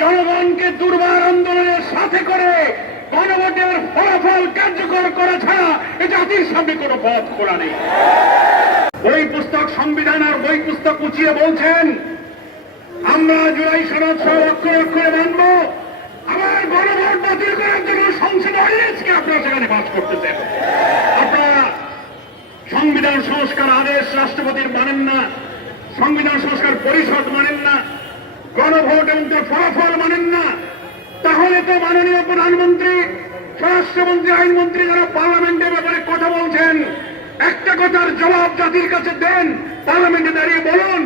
জনগণকে দুর্বার আন্দোলনের সাথে করে গণভোটের ফলাফল কার্যকর করা ছাড়া এ জাতির সামনে কোনো পথ খোলা নেই। বই পুস্তক সংবিধান আর বই পুস্তক উঁচিয়ে বলছেন আমরা জুলাই সনদ সহ অক্ষরে অক্ষরে মানব, আবার গণভোট বাতিল করার জন্য সংসদ অর্ডিন্যান্সকে আপনারা সেখানে পাস করতেছেন। আপনারা সংবিধান সংস্কার আদেশ রাষ্ট্রপতির মানেন না, সংবিধান সংস্কার পরিষদ মানেন না, গণভোট এবং তার ফলাফল মানেন না। তাহলে তো মাননীয় প্রধানমন্ত্রী, স্বরাষ্ট্রমন্ত্রী, আইনমন্ত্রী যারা পার্লামেন্টের ব্যাপারে কথা বলছেন, একটা কথার জবাব জাতির কাছে দেন। পার্লামেন্টে দাঁড়িয়ে বলুন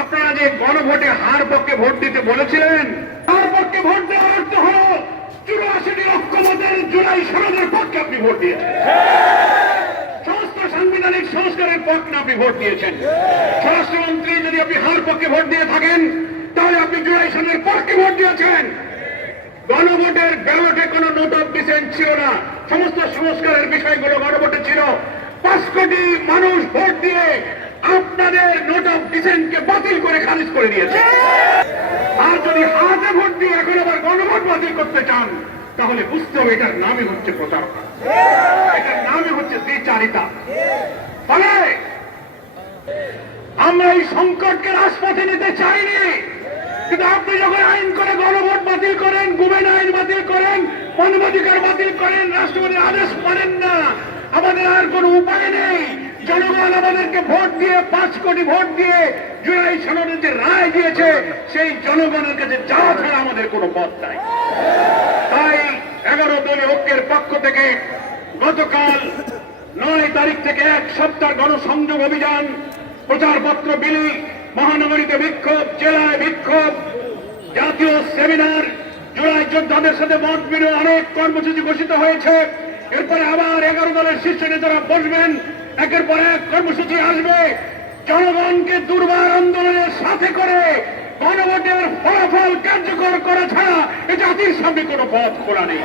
আপনারা যে গণভোটে হার পক্ষে ভোট দিতে বলেছিলেন, হার পক্ষে ভোট দেওয়ার অর্থ হল 84 লক্ষ মতের জুলাই সনদের পক্ষে আপনি ভোট দিয়েছেন, সমস্ত সাংবিধানিক সংস্কারের পক্ষে আপনি ভোট দিয়েছেন। স্বরাষ্ট্রমন্ত্রী যদি আপনি হার পক্ষে ভোট দিয়ে থাকেন তাহলে আপনি জুলাই সনদের পক্ষে ভোট দিয়েছেন। গণভোটের ব্যালটে কোন নোট অফ ডিসেন্ট ছিল না, সমস্ত সংস্কারের বিষয়গুলো গণভোটে ছিল। 5 কোটি মানুষ ভোট দিয়ে আপনাদের নোট অফ ডিসেন্টকে বাতিল করে খারিজ করে দিয়েছে। আর যদি হাতে ভোট দিয়ে এখন আবার গণভোট বাতিল করতে চান তাহলে বুঝতে হবে এটার নামই হচ্ছে প্রতারণা, এটার নামই হচ্ছে দ্বিচারিতা। ফলে আমরা এই সংকটকে রাজপথে নিতে চাইনি, কিন্তু আপনি যখন আইন করে গণভোট বাতিল করেন, গুমেন আইন বাতিল করেন, মানবাধিকার বাতিল করেন, রাষ্ট্রপতির আদেশ মানেন না, আমাদের আর কোনো উপায় নেই। জনগণ আমাদেরকে ভোট দিয়ে 5 কোটি ভোট দিয়ে জুলাই সনদের যে রায় দিয়েছে সেই জনগণের কাছে যাওয়া ছাড়া আমাদের কোনো পথ নাই। তাই 11 দলীয় ঐক্যের পক্ষ থেকে গতকাল 9 তারিখ থেকে 1 সপ্তাহ গণসংযোগ অভিযান, প্রচারপত্র বিলি, মহানগরীতে বিক্ষোভ, জেলায় বিক্ষোভ, জাতীয় সেমিনার, জুলাই যোদ্ধাদের সাথে মত বিনিময়, অনেক কর্মসূচি ঘোষিত হয়েছে। এরপরে আবার 11 দলের শীর্ষ নেতারা বসবেন, একের পর এক কর্মসূচি আসবে। জনগণকে দুর্বার আন্দোলনের সাথে করে গণভোটের ফলাফল কার্যকর করা ছাড়া এ জাতির সামনে কোনো পথ খোলা নেই।